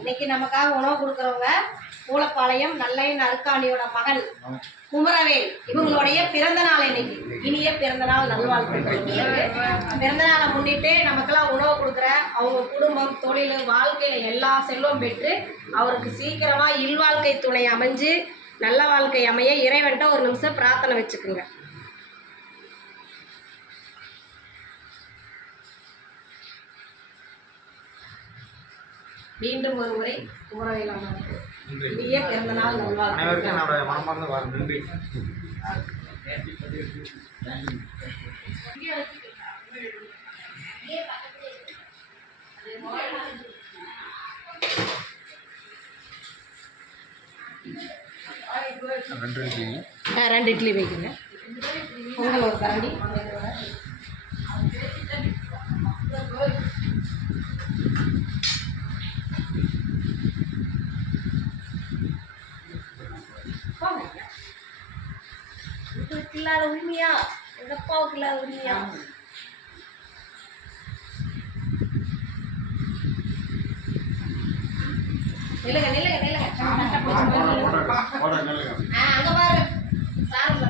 இன்னைக்கு நமக்காக உணவு கொடுக்குறவங்க பூலப்பாளையம் நல்லையன் அருக்காணியோட மகன் குமரவேல். இவங்களுடைய பிறந்த நாள் இன்னைக்கு. இனிய பிறந்த நாள் நல்வாழ்த்துக்கள். பிறந்த நாளை முன்னிட்டு நமக்கெல்லாம் உணவு கொடுக்குற அவங்க குடும்பம், தொழில், வாழ்க்கையில் எல்லா செல்வம் பெற்று அவருக்கு சீக்கிரமாக இல்வாழ்க்கை துணை அமைஞ்சு நல்ல வாழ்க்கை அமைய இறைவன்ட்ட ஒரு நிமிஷம் பிரார்த்தனை வச்சுக்குங்க. மீண்டும் ஒரு முறை குமரவேல் அண்ணாவுக்கு இனிய பிறந்த நாள் நல்வாழ்த்துக்கள். ரெண்டு இட்லி வைக்குங்க. பொங்கல் ஒரு கரண்டி. உங்களுக்கு இல்லாத உண்மையா? எங்க அப்பாவுக்கு இல்லாத உண்மையா? நில்லுங்க நில்லுங்க நில்லுங்க. அங்க பாரு சார்.